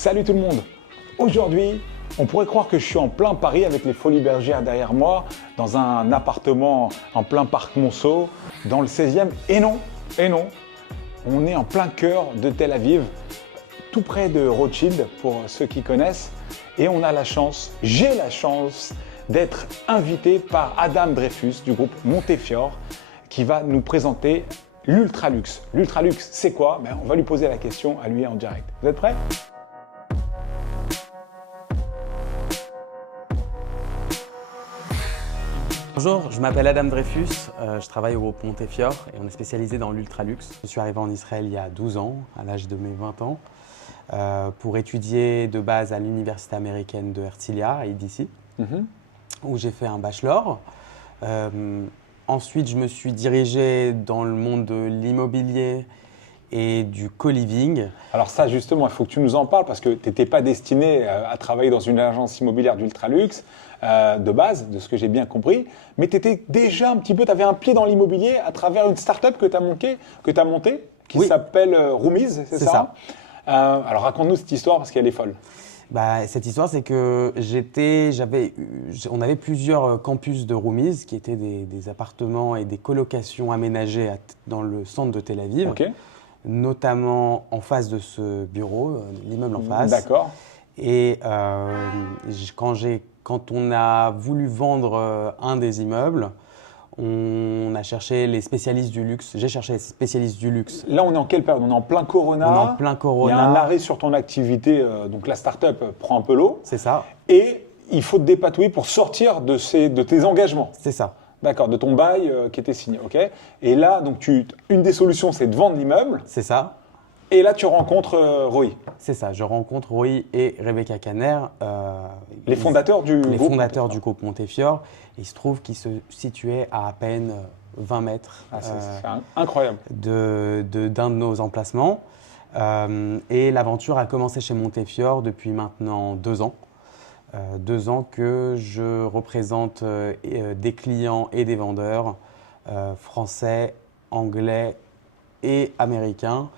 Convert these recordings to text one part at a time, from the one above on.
Salut tout le monde. Aujourd'hui, on pourrait croire que je suis en plein Paris avec les Folies Bergères derrière moi, dans un appartement en plein parc Monceau, dans le 16e. Et non, on est en plein cœur de Tel Aviv, tout près de Rothschild pour ceux qui connaissent. Et on a la chance, j'ai la chance d'être invité par Adam Dreyfus du groupe Montefiore qui va nous présenter l'Ultraluxe. L'Ultraluxe, c'est quoi? On va lui poser la question à lui en direct. Vous êtes prêts? Bonjour, je m'appelle Adam Dreyfus, je travaille au groupe Montefiore et on est spécialisé dans l'Ultraluxe. Je suis arrivé en Israël il y a 12 ans, à l'âge de mes 20 ans, pour étudier de base à l'université américaine de Herzliya, à IDC, où j'ai fait un bachelor. Ensuite, je me suis dirigé dans le monde de l'immobilier et du co-living. Alors ça, justement, il faut que tu nous en parles parce que tu n'étais pas destiné à travailler dans une agence immobilière d'Ultraluxe de base, de ce que j'ai bien compris, mais tu étais déjà un petit peu, tu avais un pied dans l'immobilier à travers une start-up que tu as montée, qui s'appelle Roomies, c'est ça? Alors raconte-nous cette histoire parce qu'elle est folle. Cette histoire, c'est que on avait plusieurs campus de Roomies qui étaient des appartements et des colocations aménagés dans le centre de Tel Aviv. Okay. Notamment en face de ce bureau, l'immeuble en face. D'accord. Et quand on a voulu vendre un des immeubles, on a cherché les spécialistes du luxe. J'ai cherché les spécialistes du luxe. Là, on est en quelle période? On est en plein Corona. On est en plein Corona. Il y a un arrêt sur ton activité, donc la start-up prend un peu l'eau. C'est ça. Et il faut te dépatouiller pour sortir de tes engagements. C'est ça. D'accord, de ton bail qui était signé, ok. Et là, donc une des solutions, c'est de vendre l'immeuble. C'est ça. Et là, tu rencontres Roy. C'est ça, je rencontre Roy et Rebecca Kanner. Les fondateurs du groupe. Les fondateurs du groupe Montefiore. Il se trouve qu'ils se situaient à peine 20 mètres c'est incroyable. d'un de nos emplacements. Et l'aventure a commencé chez Montefiore depuis maintenant 2 ans. 2 ans que je représente des clients et des vendeurs français, anglais et américains,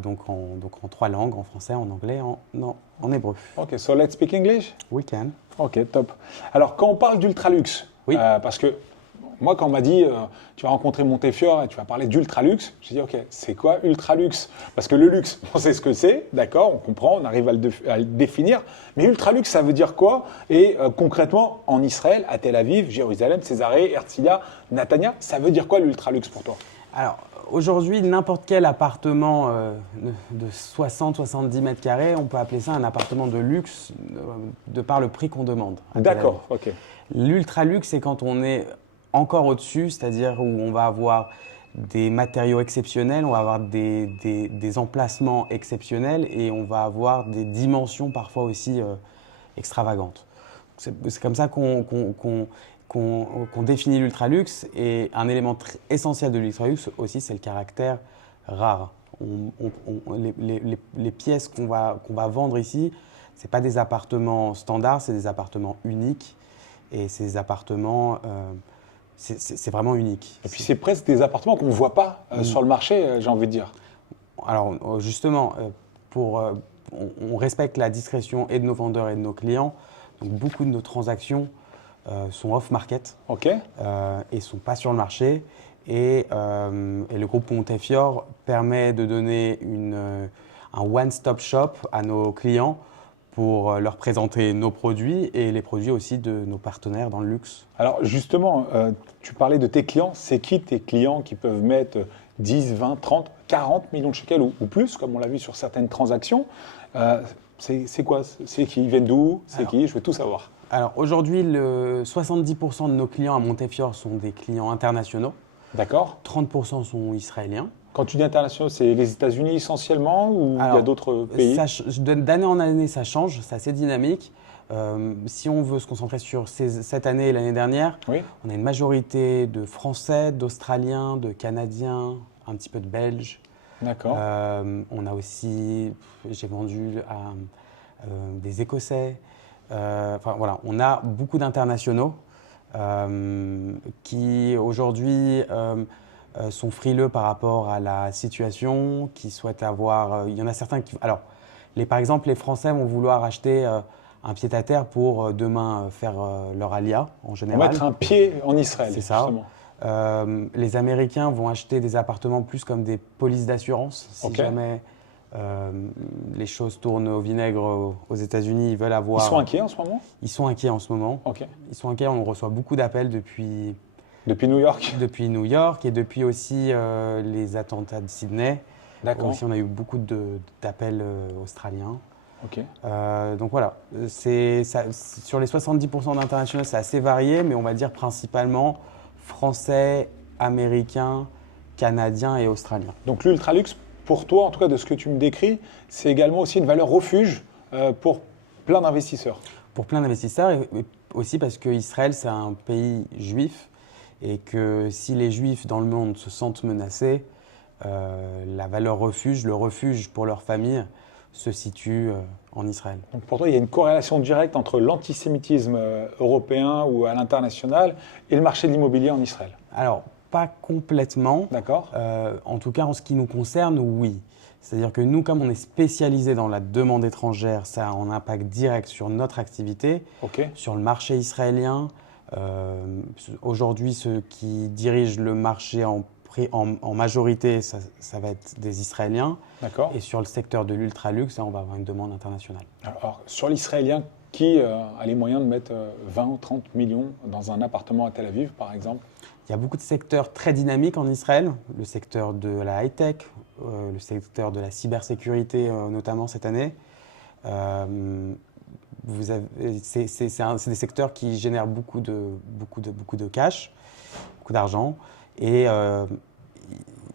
donc en 3 langues, en français, en anglais, en hébreu. Ok, so let's speak English? We can. Ok, top. Alors, quand on parle d'Ultraluxe, parce que moi, quand on m'a dit tu vas rencontrer Montefiore et tu vas parler d'Ultraluxe, j'ai dit ok, c'est quoi Ultraluxe? Parce que le luxe, on sait ce que c'est, d'accord, on comprend, on arrive à le définir, mais Ultraluxe, ça veut dire quoi? Et concrètement, en Israël, à Tel Aviv, Jérusalem, Césarée, Herzliya, Netanya, ça veut dire quoi l'Ultraluxe pour toi? Alors, aujourd'hui, n'importe quel appartement de 60-70 mètres carrés, on peut appeler ça un appartement de luxe de par le prix qu'on demande. D'accord, ok. L'Ultraluxe, c'est quand on est encore au-dessus, c'est-à-dire où on va avoir des matériaux exceptionnels, on va avoir des emplacements exceptionnels et on va avoir des dimensions parfois aussi extravagantes. C'est comme ça qu'on définit l'Ultraluxe, et un élément essentiel de l'Ultraluxe aussi, c'est le caractère rare. Les pièces qu'on va vendre ici, ce n'est pas des appartements standards, c'est des appartements uniques, et ces appartements… c'est vraiment unique. Et puis c'est presque des appartements qu'on ne voit pas sur le marché, j'ai envie de dire. Alors justement, on respecte la discrétion et de nos vendeurs et de nos clients. Donc beaucoup de nos transactions sont off-market et ne sont pas sur le marché. Et le groupe Montefiore permet de donner un one-stop shop à nos clients pour leur présenter nos produits et les produits aussi de nos partenaires dans le luxe. Alors justement, tu parlais de tes clients. C'est qui tes clients qui peuvent mettre 10, 20, 30, 40 millions de shekels ou plus, comme on l'a vu sur certaines transactions? C'est quoi? C'est qui? Ils viennent d'où? C'est qui? Je veux tout savoir. Alors aujourd'hui, 70% de nos clients à Montefiore sont des clients internationaux. D'accord. 30% sont israéliens. Quand tu dis internationaux, c'est les États-Unis essentiellement ou il y a d'autres pays? D'année en année, ça change, c'est assez dynamique. Si on veut se concentrer sur cette année et l'année dernière, on a une majorité de Français, d'Australiens, de Canadiens, un petit peu de Belges. D'accord. On a aussi, j'ai vendu à des Écossais. Enfin voilà, on a beaucoup d'internationaux qui aujourd'hui sont frileux par rapport à la situation, qui souhaitent avoir… il y en a certains qui… Alors, Par exemple, les Français vont vouloir acheter un pied-à-terre pour demain faire leur alia en général. Pour mettre un pied en Israël, c'est ça. Les Américains vont acheter des appartements plus comme des polices d'assurance. Si jamais les choses tournent au vinaigre aux États-Unis, ils veulent avoir… Ils sont inquiets en ce moment? Ils sont inquiets en ce moment. Ils sont inquiets, on reçoit beaucoup d'appels depuis… Depuis New York? Depuis New York et depuis aussi les attentats de Sydney. D'accord. Aussi, on a eu beaucoup d'appels australiens. Donc voilà, sur les 70% d'international, c'est assez varié, mais on va dire principalement français, américains, canadiens et australiens. Donc l'ultraluxe, pour toi, en tout cas de ce que tu me décris, c'est également aussi une valeur refuge pour plein d'investisseurs. Pour plein d'investisseurs et aussi parce qu'Israël, c'est un pays juif et que si les juifs dans le monde se sentent menacés, la valeur refuge, le refuge pour leur famille, se situe en Israël. Donc pour toi, il y a une corrélation directe entre l'antisémitisme européen ou à l'international et le marché de l'immobilier en Israël? Alors, pas complètement. D'accord. En tout cas, en ce qui nous concerne, oui. C'est-à-dire que nous, comme on est spécialisé dans la demande étrangère, ça a un impact direct sur notre activité, sur le marché israélien. Aujourd'hui, ceux qui dirigent le marché en majorité, ça va être des Israéliens. D'accord. Et sur le secteur de l'ultraluxe, on va avoir une demande internationale. Alors, sur l'Israélien, qui a les moyens de mettre 20 ou 30 millions dans un appartement à Tel Aviv, par exemple? Il y a beaucoup de secteurs très dynamiques en Israël. Le secteur de la high-tech, le secteur de la cybersécurité, notamment cette année. C'est des secteurs qui génèrent beaucoup de cash, beaucoup d'argent. Et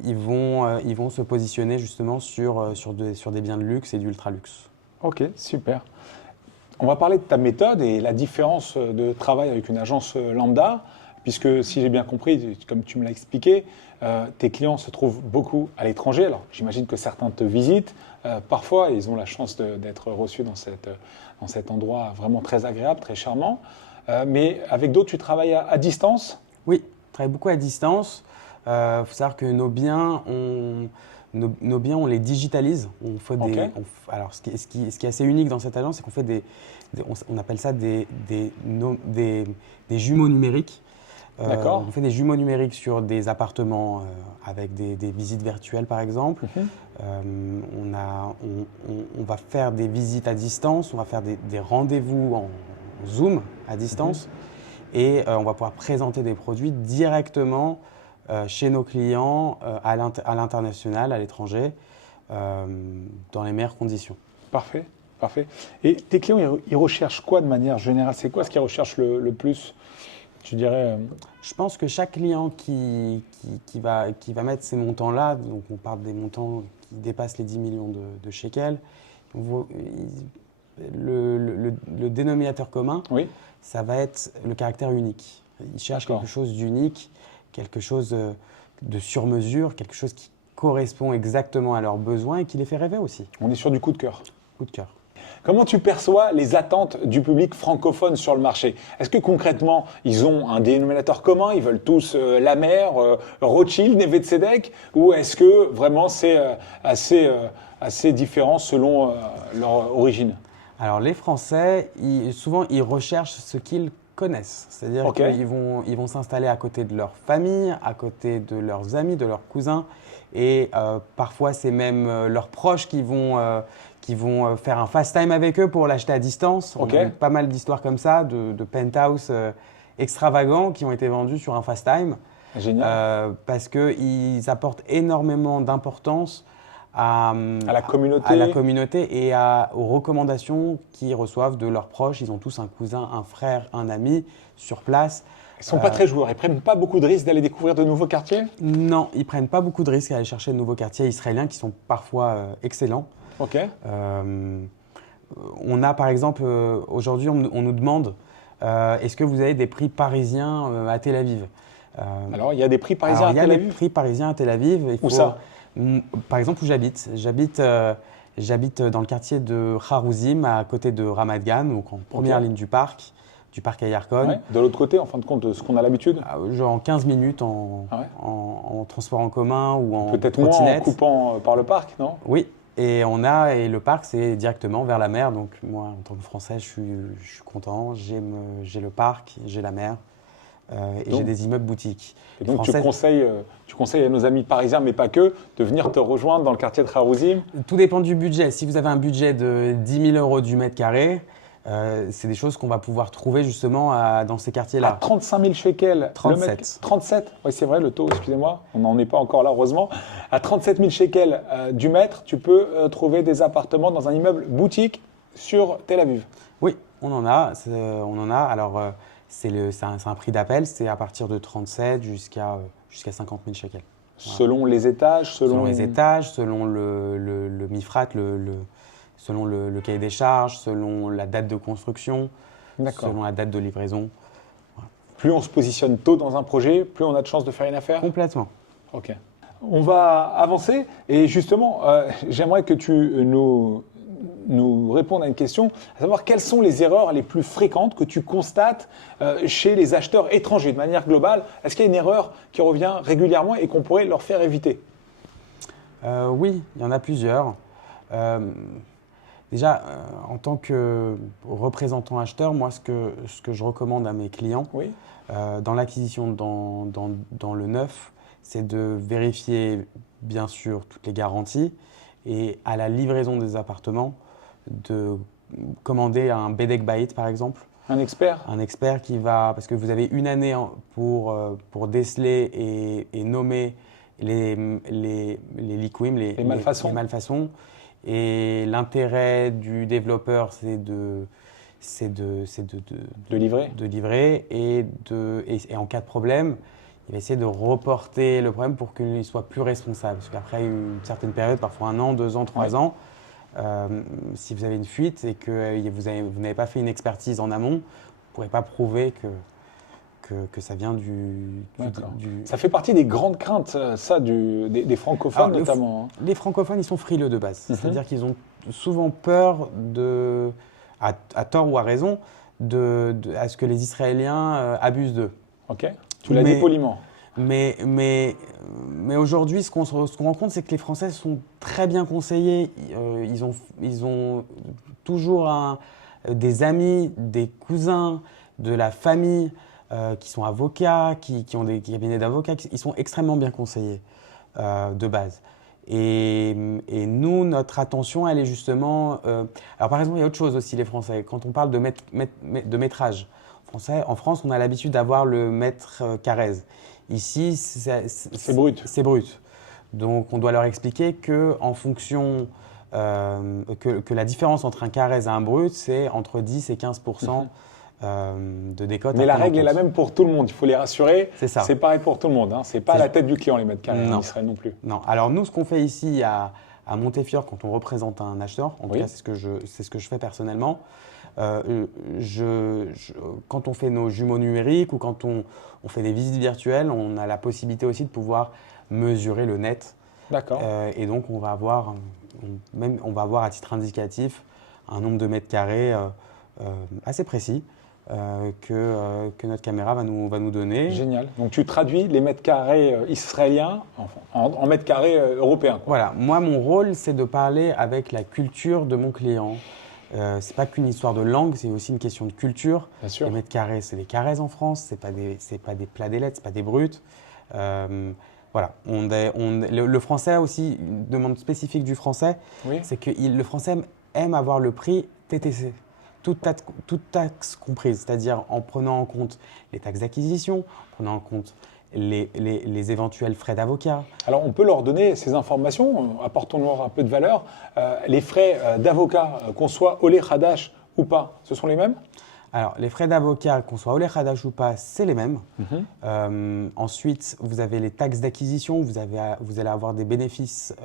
ils vont se positionner justement sur des biens de luxe et d'ultra-luxe. Ok, super. On va parler de ta méthode et la différence de travail avec une agence lambda, puisque si j'ai bien compris, comme tu me l'as expliqué, tes clients se trouvent beaucoup à l'étranger. Alors j'imagine que certains te visitent. Parfois, ils ont la chance d'être reçus dans cet endroit vraiment très agréable, très charmant. Mais avec d'autres, tu travailles à distance? Oui, je travaille beaucoup à distance. Il faut savoir que nos biens, on les digitalise. Alors, ce qui est assez unique dans cette agence, c'est qu'on fait on appelle ça des jumeaux numériques. D'accord. On fait des jumeaux numériques sur des appartements avec des visites virtuelles, par exemple. On va faire des visites à distance, on va faire des rendez-vous en Zoom à distance et on va pouvoir présenter des produits directement chez nos clients à l'international, à l'étranger, dans les meilleures conditions. Parfait, parfait. Et tes clients, ils recherchent quoi de manière générale? C'est quoi ce qu'ils recherchent le plus, tu dirais? Je pense que chaque client qui va mettre ces montants-là, donc on parle des montants qui dépassent les 10 millions de shekels, le dénominateur commun, ça va être le caractère unique. Ils cherchent quelque chose d'unique, quelque chose de sur-mesure, quelque chose qui correspond exactement à leurs besoins et qui les fait rêver aussi. On est sur du coup de cœur. Coup de cœur. Comment tu perçois les attentes du public francophone sur le marché? Est-ce que concrètement, ils ont un dénominateur commun? Ils veulent tous la mer, Rothschild, Neve Tzedek? Ou est-ce que vraiment c'est assez différent selon leur origine? Alors les Français, souvent ils recherchent ce qu'ils connaissent. C'est-à-dire qu'ils vont s'installer à côté de leur famille, à côté de leurs amis, de leurs cousins. Et parfois, c'est même leurs proches qui vont faire un fast time avec eux pour l'acheter à distance. On a eu pas mal d'histoires comme ça, de penthouse extravagants qui ont été vendus sur un fast time. Génial. Parce qu'ils apportent énormément d'importance à la communauté et aux recommandations qu'ils reçoivent de leurs proches. Ils ont tous un cousin, un frère, un ami sur place. Ils ne sont pas très joueurs, ils ne prennent pas beaucoup de risques d'aller découvrir de nouveaux quartiers? Non, ils ne prennent pas beaucoup de risques à aller chercher de nouveaux quartiers israéliens qui sont parfois excellents. On a par exemple, aujourd'hui on nous demande est-ce que vous avez des prix parisiens à Tel Aviv? Alors il y a des prix parisiens à Tel Aviv? Il y a des prix parisiens à Tel Aviv. Où ça? Par exemple où j'habite. J'habite dans le quartier de Harouzim, à côté de Ramat Gan, donc en première ligne du parc à Yarkon. De l'autre côté, en fin de compte, de ce qu'on a l'habitude? Genre en 15 minutes en transport en commun ou en peut-être trottinette. Moins en coupant par le parc, non? Oui, Et le parc, c'est directement vers la mer. Donc moi, en tant que Français, je suis content. J'ai le parc, j'ai la mer et j'ai des immeubles boutiques. Et donc tu conseilles à nos amis parisiens, mais pas que, de venir te rejoindre dans le quartier de Kharouzim? Tout dépend du budget. Si vous avez un budget de 10 000 € du mètre carré, c'est des choses qu'on va pouvoir trouver justement dans ces quartiers-là. À 35 000 shekels 37. 37. Oui, c'est vrai, le taux, excusez-moi, on n'en est pas encore là, heureusement. À 37 000 shekels du mètre, tu peux trouver des appartements dans un immeuble boutique sur Tel Aviv. Oui, on en a. Alors, c'est un prix d'appel, c'est à partir de 37 jusqu'à 50 000 shekels. Voilà. Selon les étages, selon les étages, selon le mifrat, selon le cahier des charges, selon la date de construction, selon la date de livraison. Voilà. Plus on se positionne tôt dans un projet, plus on a de chances de faire une affaire? Complètement. Ok. On va avancer et justement, j'aimerais que tu nous répondes à une question, à savoir quelles sont les erreurs les plus fréquentes que tu constates chez les acheteurs étrangers de manière globale. Est-ce qu'il y a une erreur qui revient régulièrement et qu'on pourrait leur faire éviter? Oui, il y en a plusieurs. Déjà, en tant que représentant acheteur, moi, ce que je recommande à mes clients, oui. Dans l'acquisition, dans le neuf, c'est de vérifier, bien sûr, toutes les garanties et à la livraison des appartements, de commander un Bedek Bayit, par exemple. Un expert? Un expert qui va… Parce que vous avez une année pour déceler et nommer les likuim, les malfaçons. Et l'intérêt du développeur, c'est de livrer et en cas de problème, il va essayer de reporter le problème pour qu'il soit plus responsable. Parce qu'après une certaine période, parfois 1 an, 2 ans, 3 ans, si vous avez une fuite et que vous n'avez pas fait une expertise en amont, vous ne pourrez pas prouver que ça vient du… Ça fait partie des grandes craintes, ça, des francophones notamment. Les francophones, ils sont frileux de base. C'est-à-dire qu'ils ont souvent peur, à tort ou à raison, à ce que les Israéliens abusent d'eux. Ok, tu l'as dit poliment. Mais aujourd'hui, ce qu'on rencontre, c'est que les Français sont très bien conseillés. Ils ont toujours des amis, des cousins, de la famille qui sont avocats, qui ont des cabinets d'avocats. Ils sont extrêmement bien conseillés de base. Et nous, notre attention, elle est justement… alors par exemple, il y a autre chose aussi, les Français. Quand on parle de métrage, en France, on a l'habitude d'avoir le mètre carré. Ici, c'est brut. C'est brut. Donc, on doit leur expliquer qu'en fonction… que la différence entre un carré et un brut, c'est entre 10 et 15% de décote. Mais la règle est la même pour tout le monde, il faut les rassurer. C'est ça. C'est pareil pour tout le monde. Ce n'est pas à la tête du client les mètres carrés en Israël non plus. Non. Alors nous, ce qu'on fait ici à Montefiore, quand on représente un acheteur, en tout cas c'est ce que je fais personnellement, quand on fait nos jumeaux numériques ou quand on fait des visites virtuelles, on a la possibilité aussi de pouvoir mesurer le net. D'accord. Et donc on va avoir à titre indicatif un nombre de mètres carrés assez précis. Que notre caméra va nous donner. Génial. Donc tu traduis les mètres carrés israéliens en mètres carrés européens. Voilà. Moi, mon rôle, c'est de parler avec la culture de mon client. C'est pas qu'une histoire de langue, c'est aussi une question de culture. Bien sûr. Les mètres carrés, c'est des carrés en France, c'est pas des plats d'ailettes, c'est pas des bruts. Voilà. Le français aussi, une demande spécifique du français, c'est que le français aime avoir le prix TTC. Toute taxe comprise, c'est-à-dire en prenant en compte les taxes d'acquisition, en prenant en compte les éventuels frais d'avocat. Alors, on peut leur donner ces informations, apportons-leur un peu de valeur. Les frais d'avocat, qu'on soit Olé Hadash ou pas, ce sont les mêmes? Alors, les frais d'avocat, qu'on soit Olé Hadash ou pas, c'est les mêmes. Ensuite, vous avez les taxes d'acquisition, vous allez avoir des bénéfices,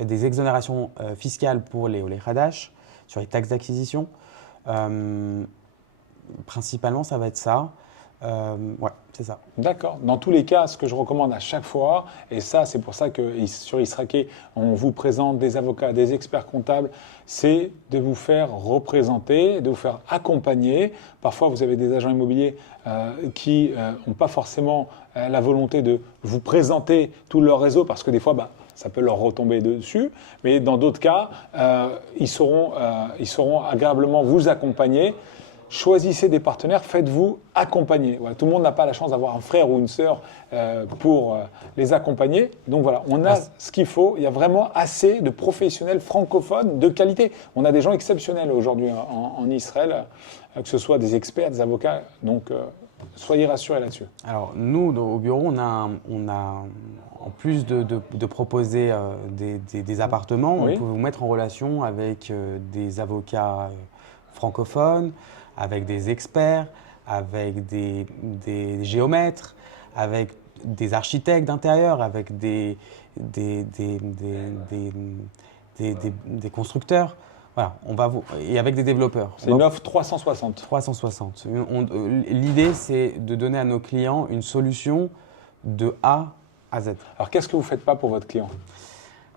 des exonérations fiscales pour les Olé Hadash sur les taxes d'acquisition. Principalement, ça va être ça. Ouais, c'est ça. D'accord. Dans tous les cas, ce que je recommande à chaque fois, et ça, c'est pour ça que sur Israké, on vous présente des avocats, des experts comptables, c'est de vous faire représenter, de vous faire accompagner. Parfois, vous avez des agents immobiliers qui n'ont pas forcément la volonté de vous présenter tout leur réseau, parce que des fois, ça peut leur retomber dessus. Mais dans d'autres cas, ils sauront agréablement vous accompagner. Choisissez des partenaires, faites-vous accompagner. Voilà, tout le monde n'a pas la chance d'avoir un frère ou une sœur pour les accompagner. Donc voilà, on a ce qu'il faut. Il y a vraiment assez de professionnels francophones de qualité. On a des gens exceptionnels aujourd'hui en Israël, que ce soit des experts, des avocats. Donc soyez rassurés là-dessus. Alors nous, au bureau, on a en plus de proposer des appartements, on peut vous mettre en relation avec des avocats francophones, avec des experts, avec des géomètres, avec des architectes d'intérieur, avec des constructeurs. Voilà, et avec des développeurs. C'est une offre 360. 360. L'idée, c'est de donner à nos clients une solution de A à Z. Alors, qu'est-ce que vous ne faites pas pour votre client?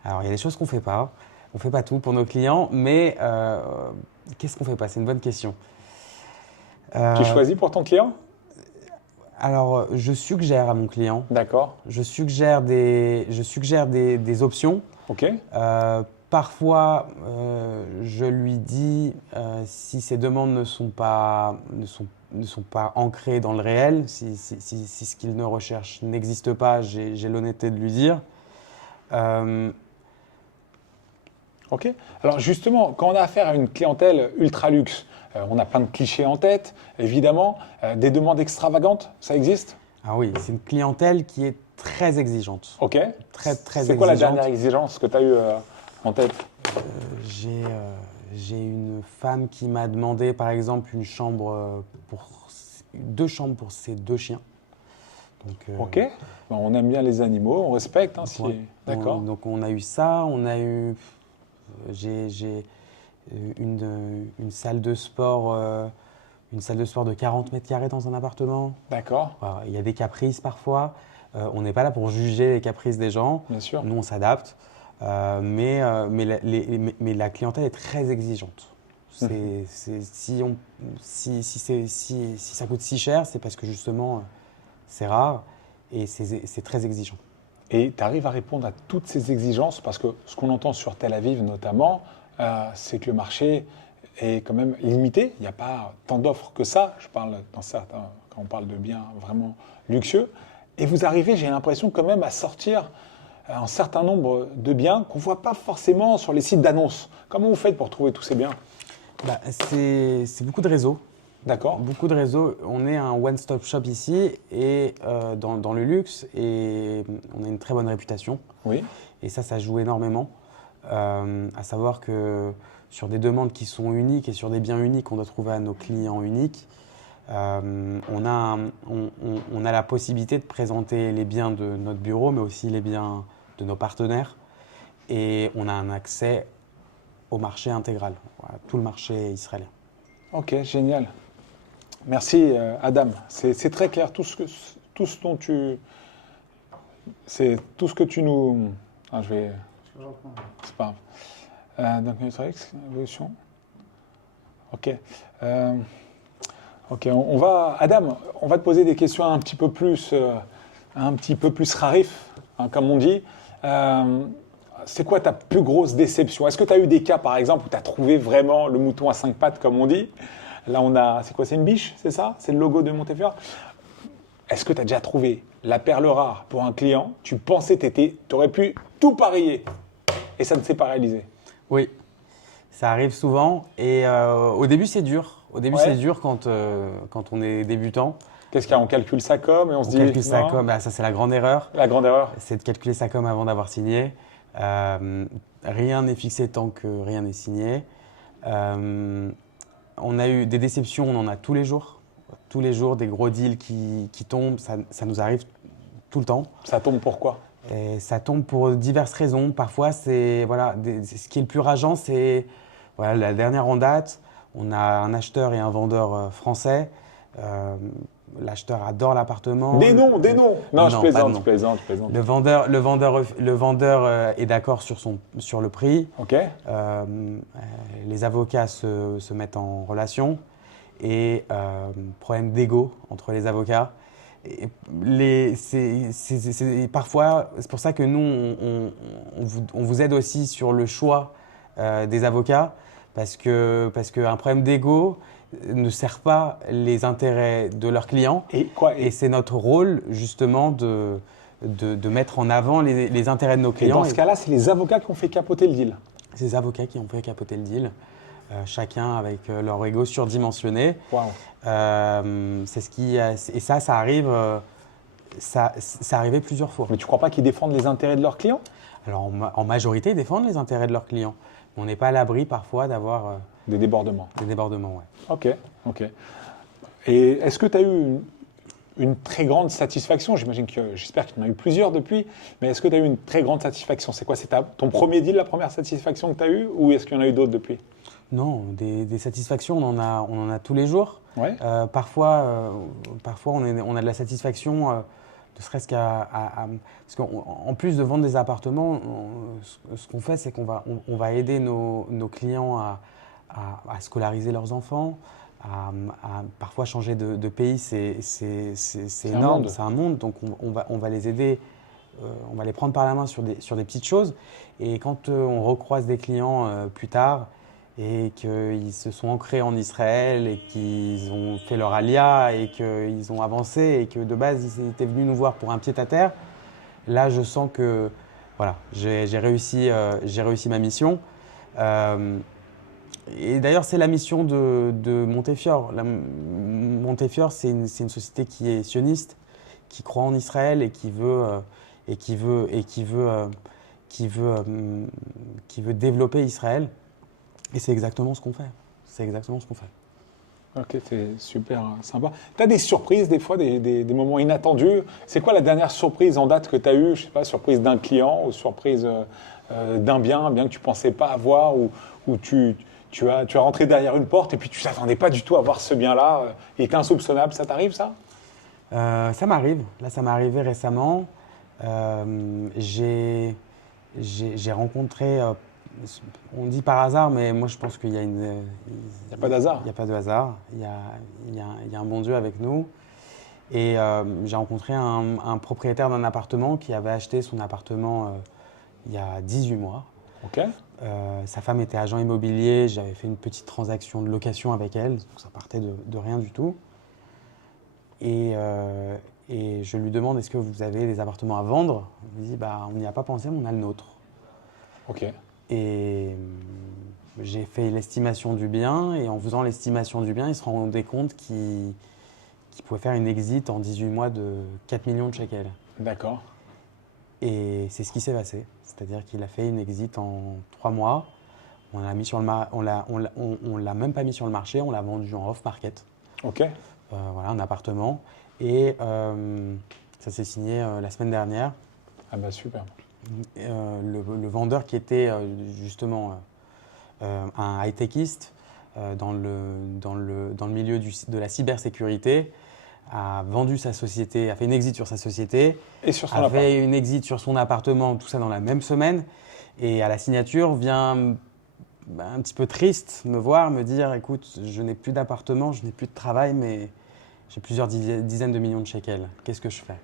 Alors, il y a des choses qu'on ne fait pas. On ne fait pas tout pour nos clients, mais qu'est-ce qu'on ne fait pas? C'est une bonne question. Tu choisis pour ton client? Alors, je suggère à mon client. D'accord. Je suggère des options. OK. Parfois, je lui dis si ces demandes ne sont pas ancrées dans le réel, si ce qu'il ne recherche n'existe pas, j'ai l'honnêteté de lui dire. OK. Alors justement, quand on a affaire à une clientèle ultra luxe, on a plein de clichés en tête, évidemment. Des demandes extravagantes, ça existe? Ah oui, c'est une clientèle qui est très exigeante. OK. Très exigeante. C'est quoi la dernière exigence que tu as eue en tête? J'ai une femme qui m'a demandé, par exemple, deux chambres pour ses 2 chiens. Donc, OK. Bon, on aime bien les animaux, on respecte. Hein, D'accord. Donc on a eu ça, j'ai une salle de sport, de 40 mètres carrés dans un appartement. D'accord. Voilà, il y a des caprices parfois. On n'est pas là pour juger les caprices des gens. Bien sûr. Nous, on s'adapte. Mais la clientèle est très exigeante. Si ça coûte si cher, c'est parce que justement, c'est rare et c'est très exigeant. Et tu arrives à répondre à toutes ces exigences parce que ce qu'on entend sur Tel Aviv notamment, c'est que le marché est quand même limité. Il n'y a pas tant d'offres que ça. Je parle quand on parle de biens vraiment luxueux. Et vous arrivez, j'ai l'impression quand même à sortir un certain nombre de biens qu'on ne voit pas forcément sur les sites d'annonces. Comment vous faites pour trouver tous ces biens? C'est beaucoup de réseaux. D'accord. Beaucoup de réseaux. On est un one-stop shop ici et dans le luxe et on a une très bonne réputation. Oui. Et ça joue énormément. À savoir que sur des demandes qui sont uniques et sur des biens uniques, on doit trouver à nos clients uniques. On a la possibilité de présenter les biens de notre bureau, mais aussi les biens de nos partenaires. Et on a un accès au marché intégral, à tout le marché israélien. Ok, génial. Merci Adam. C'est très clair. C'est tout ce que tu nous... Ah, c'est pas grave. Donc, évolution. Ok. Ok, Adam, on va te poser des questions un petit peu plus rarif, hein, comme on dit. C'est quoi ta plus grosse déception? Est-ce que tu as eu des cas, par exemple, où tu as trouvé vraiment le mouton à 5 pattes, comme on dit? Là, c'est quoi? C'est une biche, c'est ça? C'est le logo de Montefiore. Est-ce que tu as déjà trouvé la perle rare pour un client? Tu pensais que tu aurais pu tout parier et ça ne s'est pas réalisé? Oui, ça arrive souvent et au début, c'est dur. C'est dur quand on est débutant. Qu'est-ce qu'il y a? On calcule sa com et on se dit… On calcule sa com, ça c'est la grande erreur. La grande erreur? C'est de calculer sa com avant d'avoir signé. Rien n'est fixé tant que rien n'est signé. On a eu des déceptions, on en a tous les jours. Tous les jours, des gros deals qui tombent, ça nous arrive tout le temps. Ça tombe pourquoi? Ça tombe pour diverses raisons. Parfois, ce qui est le plus rageant, c'est la dernière en date. On a un acheteur et un vendeur français. L'acheteur adore l'appartement. Des noms. Non, je plaisante. Le vendeur est d'accord sur le prix. Ok. Les avocats se mettent en relation et problème d'ego entre les avocats. Parfois, c'est pour ça que nous, on vous aide aussi sur le choix des avocats, parce qu'un problème d'ego ne sert pas les intérêts de leurs clients. Et c'est notre rôle, justement, de mettre en avant les intérêts de nos clients. Et dans ce cas-là, c'est les avocats qui ont fait capoter le deal. C'est les avocats qui ont fait capoter le deal, chacun avec leur ego surdimensionné. Wow. Et ça arrive, ça arrivait plusieurs fois. Mais tu ne crois pas qu'ils défendent les intérêts de leurs clients? Alors en majorité, ils défendent les intérêts de leurs clients. On n'est pas à l'abri parfois d'avoir des débordements. Des débordements, oui. Ok. Et est-ce que tu as eu une très grande satisfaction? J'espère qu'il y en a eu plusieurs depuis, mais est-ce que tu as eu une très grande satisfaction? C'est quoi? C'est ton premier deal, la première satisfaction que tu as eue, ou est-ce qu'il y en a eu d'autres depuis? Non, des satisfactions, on en a tous les jours. Ouais. Parfois, on a de la satisfaction, ne serait-ce parce qu'en plus de vendre des appartements, ce qu'on fait, c'est qu'on va aider nos clients à scolariser leurs enfants, à parfois changer de pays. C'est énorme, c'est un monde. Donc on va les aider, on va les prendre par la main sur des petites choses. Et quand on recroise des clients plus tard, et qu'ils se sont ancrés en Israël et qu'ils ont fait leur alia et qu'ils ont avancé et que de base ils étaient venus nous voir pour un pied-à-terre, là je sens que voilà, j'ai réussi ma mission. Et d'ailleurs c'est la mission de Montefiore. Montefiore c'est une société qui est sioniste, qui croit en Israël et qui veut développer Israël. Et c'est exactement ce qu'on fait. Ok, c'est super sympa. Tu as des surprises, des fois, des moments inattendus. C'est quoi la dernière surprise en date que tu as eue? Je sais pas, surprise d'un client ou surprise d'un bien que tu ne pensais pas avoir, ou tu as rentré derrière une porte et puis tu ne t'attendais pas du tout à voir ce bien-là. Il était insoupçonnable. Ça t'arrive, ça? Ça m'arrive. Là, ça m'est arrivé récemment. J'ai rencontré... on dit par hasard, mais moi je pense qu'il y a une... Il n'y a pas d'hasard. Il n'y a pas de hasard. Il y a un bon Dieu avec nous. Et j'ai rencontré un propriétaire d'un appartement qui avait acheté son appartement il y a 18 mois. Ok. Sa femme était agent immobilier. J'avais fait une petite transaction de location avec elle. Donc ça partait de rien du tout. Et je lui demande, est-ce que vous avez des appartements à vendre? Il me dit, on n'y a pas pensé, mais on a le nôtre. Ok. Et j'ai fait l'estimation du bien, et en faisant l'estimation du bien, il se rendait compte qu'il pouvait faire une exit en 18 mois de 4 millions de shekels. D'accord. Et c'est ce qui s'est passé. C'est-à-dire qu'il a fait une exit en 3 mois. On l'a même pas mis sur le marché, on l'a vendu en off-market. Ok. Voilà, un appartement. Et ça s'est signé la semaine dernière. Ah bah super. Le vendeur qui était justement un high-techiste dans le milieu de la cybersécurité a vendu sa société, a fait une exit sur sa société, et sur son fait une exit sur son appartement, tout ça dans la même semaine. Et à la signature vient un petit peu triste me voir, me dire écoute, je n'ai plus d'appartement, je n'ai plus de travail, mais j'ai plusieurs dizaines de millions de shekels. Qu'est-ce que je fais?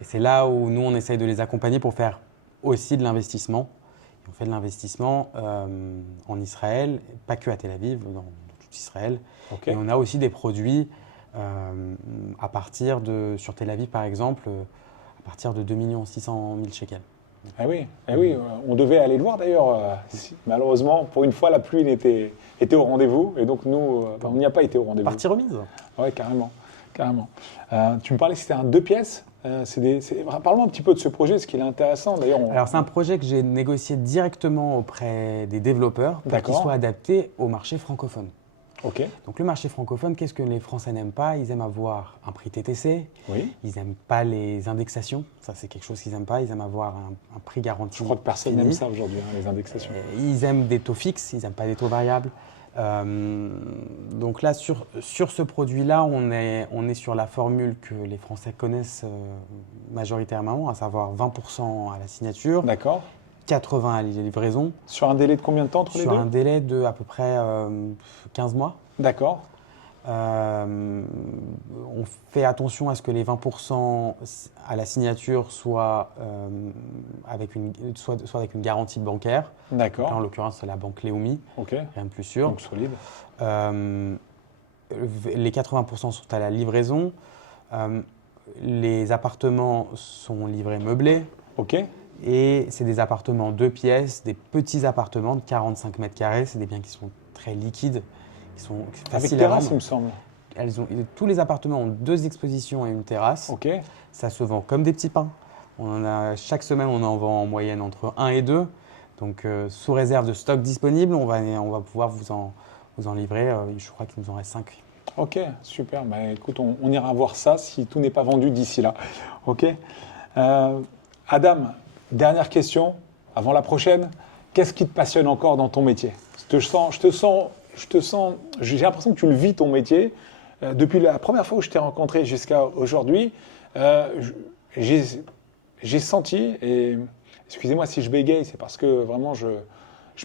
Et c'est là où nous, on essaye de les accompagner pour faire aussi de l'investissement. On fait de l'investissement en Israël, pas que à Tel Aviv, dans tout Israël. Okay. Et on a aussi des produits à partir de, sur Tel Aviv par exemple, à partir de 2 600 000 shekels. Ah oui, on devait aller le voir d'ailleurs. Malheureusement, pour une fois, la pluie était au rendez-vous. Et donc nous, on n'y a pas été au rendez-vous. Partie remise. Oui, carrément. Tu me parlais que c'était un 2 pièces. Parle-moi un petit peu de ce projet, ce qu'il est intéressant. D'ailleurs, Alors, c'est un projet que j'ai négocié directement auprès des développeurs pour qu'il soit adapté au marché francophone. Okay. Donc, le marché francophone, qu'est-ce que les Français n'aiment pas? Ils aiment avoir un prix TTC. Oui. Ils n'aiment pas les indexations. Ça, c'est quelque chose qu'ils n'aiment pas. Ils aiment avoir un prix garanti. Je crois que personne n'aime ça aujourd'hui, les indexations. Ils aiment des taux fixes. Ils n'aiment pas des taux variables. Donc là, sur ce produit-là, on est sur la formule que les Français connaissent majoritairement, à savoir 20% à la signature, d'accord, 80% à la livraison. Sur un délai de combien de temps entre les deux? Sur un délai de à peu près 15 mois. D'accord. On fait attention à ce que les 20% à la signature soient avec une garantie bancaire. D'accord. En l'occurrence, c'est la banque Leumi. Ok. Rien de plus sûr. Donc solide. Les 80% sont à la livraison. Les appartements sont livrés meublés. Ok. Et c'est des appartements 2 pièces, des petits appartements de 45 mètres carrés. C'est des biens qui sont très liquides, qui sont faciles à vendre. Il me semble. Tous les appartements ont 2 expositions et une terrasse. Ok. Ça se vend comme des petits pains. Chaque semaine, on en vend en moyenne entre 1 et 2. Donc, sous réserve de stock disponible, on va pouvoir vous en livrer. Je crois qu'il nous en reste 5. Ok, super. Bah, écoute, on ira voir ça si tout n'est pas vendu d'ici là. Ok. Adam, dernière question avant la prochaine. Qu'est-ce qui te passionne encore dans ton métier? J'ai l'impression que tu le vis ton métier. Depuis la première fois où je t'ai rencontré jusqu'à aujourd'hui, j'ai senti, et excusez-moi si je bégaye, c'est parce que vraiment je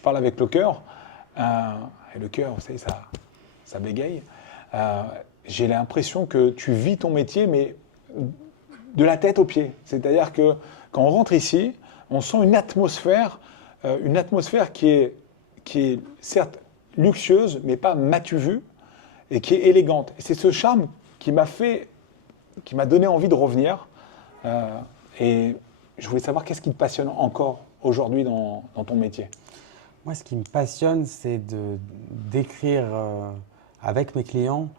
parle avec le cœur. Et le cœur, vous savez, ça bégaye. J'ai l'impression que tu vis ton métier, mais de la tête aux pieds. C'est-à-dire que quand on rentre ici, on sent une atmosphère qui est certes luxueuse, mais pas m'as-tu vu, et qui est élégante. Et c'est ce charme qui m'a donné envie de revenir. Et je voulais savoir qu'est-ce qui te passionne encore aujourd'hui dans ton métier. Moi, ce qui me passionne, c'est d'écrire avec mes clients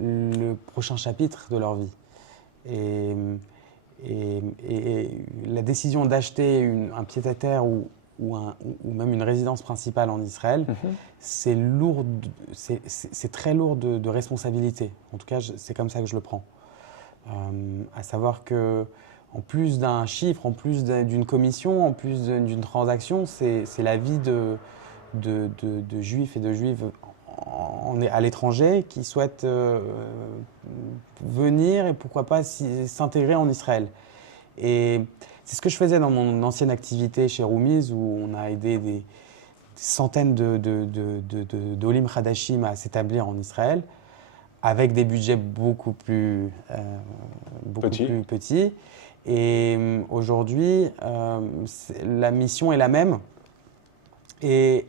le prochain chapitre de leur vie. Et la décision d'acheter un pied-à-terre ou même une résidence principale en Israël, c'est très lourd de responsabilité. En tout cas, c'est comme ça que je le prends. À savoir que en plus d'un chiffre, en plus d'une commission, en plus d'une transaction, c'est la vie de juifs et de juives à l'étranger qui souhaitent venir et pourquoi pas s'intégrer en Israël. Et c'est ce que je faisais dans mon ancienne activité chez Roomies, où on a aidé des centaines d'Olim Hadashim à s'établir en Israël, avec des budgets beaucoup plus petits. Et aujourd'hui, la mission est la même. Et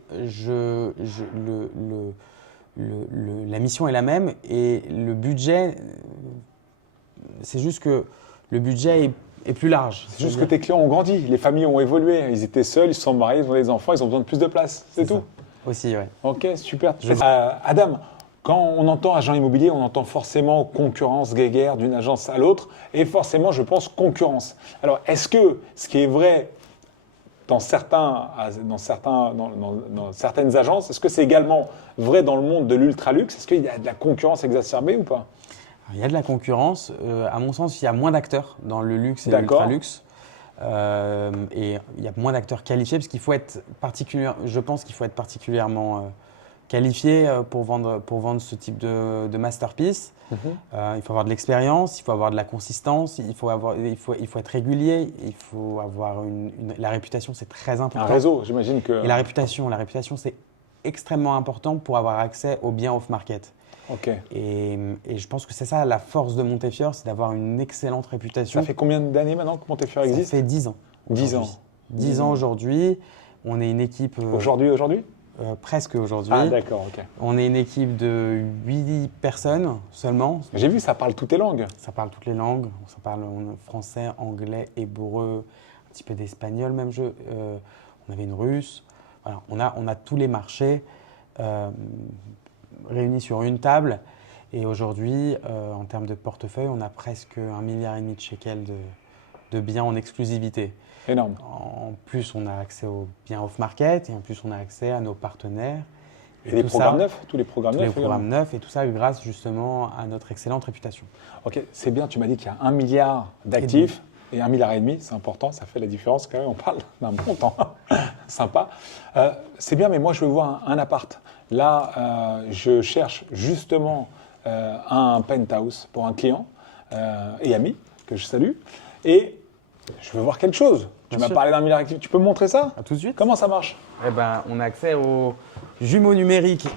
la mission est la même. Et le budget, c'est juste que le budget est plus large. C'est juste que tes clients ont grandi, les familles ont évolué. Ils étaient seuls, ils se sont mariés, ils ont des enfants, ils ont besoin de plus de place. C'est tout. Aussi, oui. Ok, super. Adam, quand on entend agent immobilier, on entend forcément concurrence, guéguerre d'une agence à l'autre, et forcément, je pense, concurrence. Alors, est-ce que ce qui est vrai dans certaines agences, est-ce que c'est également vrai dans le monde de l'ultra-luxe? Est-ce qu'il y a de la concurrence exacerbée ou pas? Il y a de la concurrence. À mon sens, il y a moins d'acteurs dans le luxe et l'ultra-luxe. Et il y a moins d'acteurs qualifiés parce qu'il faut être je pense qu'il faut être particulièrement qualifié pour vendre ce type de masterpiece. Il faut avoir de l'expérience, il faut avoir de la consistance, il faut être régulier, il faut avoir la réputation, c'est très important. Un réseau, j'imagine que… Et la réputation, c'est extrêmement important pour avoir accès aux biens off-market. Okay. Et je pense que c'est ça la force de Montefiore, c'est d'avoir une excellente réputation. Ça fait combien d'années maintenant que Montefiore existe? Ça fait 10 ans. 10 ans. 10 ans aujourd'hui. On est une équipe… Aujourd'hui presque aujourd'hui. Ah d'accord, ok. On est une équipe de 8 personnes seulement. J'ai vu, ça parle toutes les langues. Ça parle toutes les langues. Ça parle français, anglais, hébreu, un petit peu d'espagnol même. On avait une russe. Voilà, on a tous les marchés réunis sur une table. Et aujourd'hui, en termes de portefeuille, on a presque 1,5 milliard de shekels de biens en exclusivité. Énorme. En plus, on a accès aux biens off-market et en plus, on a accès à nos partenaires. Et les programmes neufs, tous les programmes neufs. Tous les programmes neufs et tout ça grâce justement à notre excellente réputation. Ok, c'est bien, tu m'as dit qu'il y a 1 milliard d'actifs et 1,5 milliard, c'est important, ça fait la différence quand même, on parle d'un montant sympa. C'est bien, mais moi je veux voir un appart. Là, je cherche justement un penthouse pour un client et ami que je salue. Et je veux voir quelque chose. Tu m'as parlé d'1 milliard d'actifs. Tu peux me montrer ça? Tout de suite. Comment ça marche? Eh ben, on a accès aux jumeaux numériques.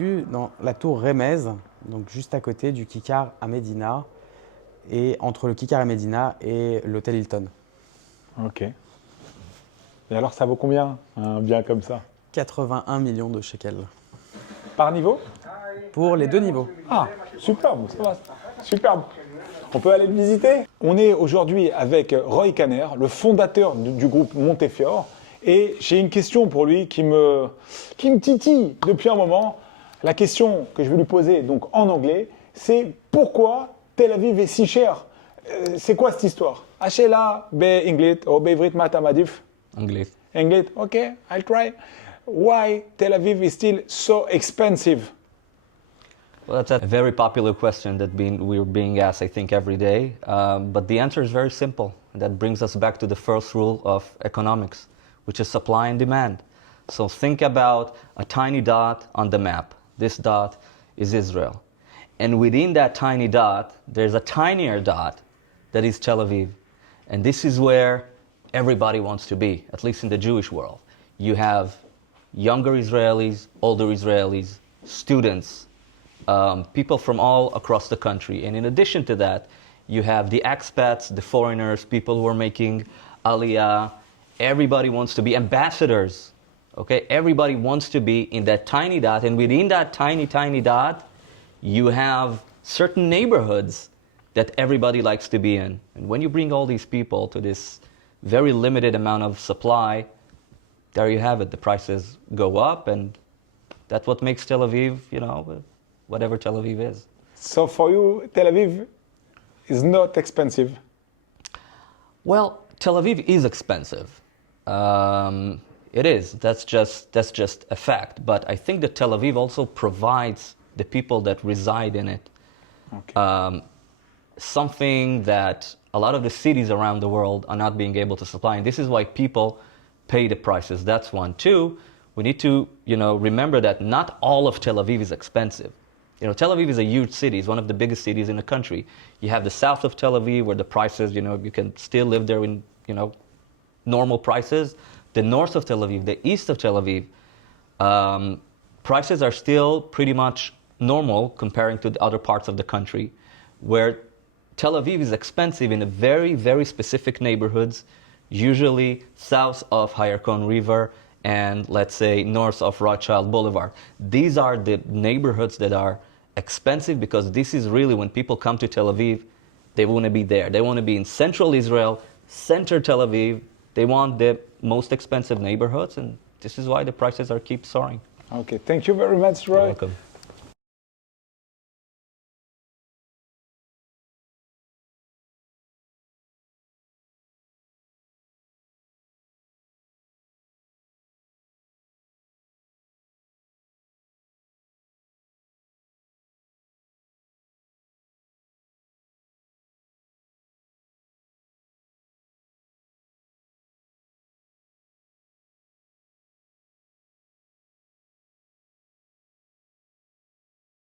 Dans la tour Remez, donc juste à côté du Kikar à Médina, et entre le Kikar à Médina et l'hôtel Hilton. Ok. Et alors, ça vaut combien, un bien comme ça? 81 millions de shekels. Par niveau? Pour les 2 niveaux. Ah, superbe, ça va. Superbe. On peut aller le visiter? On est aujourd'hui avec Roy Kanner, le fondateur du groupe Montefiore. Et j'ai une question pour lui qui me titille depuis un moment. La question que je vais lui poser donc en anglais, c'est pourquoi Tel Aviv est si cher? C'est quoi cette histoire? Ashela, English, ou Bevrit Matamadif? English. English, okay, I'll try. Why Tel Aviv is still so expensive? Well, that's a very popular question that we're being asked, I think, every day. But the answer is very simple. That brings us back to the first rule of economics, which is supply and demand. So think about a tiny dot on the map. This dot is Israel. And within that tiny dot, there's a tinier dot that is Tel Aviv. And this is where everybody wants to be, at least in the Jewish world. You have younger Israelis, older Israelis, students, people from all across the country. And in addition to that, you have the expats, the foreigners, people who are making aliyah. Everybody wants to be ambassadors. Okay, everybody wants to be in that tiny dot, and within that tiny, tiny dot, you have certain neighborhoods that everybody likes to be in. And when you bring all these people to this very limited amount of supply, there you have it. The prices go up, and that's what makes Tel Aviv, whatever Tel Aviv is. So for you, Tel Aviv is not expensive? Well, Tel Aviv is expensive. It is. That's just a fact. But I think that Tel Aviv also provides the people that reside in it something that a lot of the cities around the world are not being able to supply. And this is why people pay the prices. That's one. Two, we need to remember that not all of Tel Aviv is expensive. Tel Aviv is a huge city. It's one of the biggest cities in the country. You have the south of Tel Aviv where the prices, you can still live there in, normal prices. The north of Tel Aviv, the east of Tel Aviv, prices are still pretty much normal comparing to the other parts of the country, where Tel Aviv is expensive in a very, very specific neighborhoods, usually south of Hayarkon River and, let's say, north of Rothschild Boulevard. These are the neighborhoods that are expensive because this is really when people come to Tel Aviv, they want to be there. They want to be in central Israel, center Tel Aviv. They want the most expensive neighborhoods, and this is why the prices keep soaring. Okay, thank you very much, Roy. You're welcome.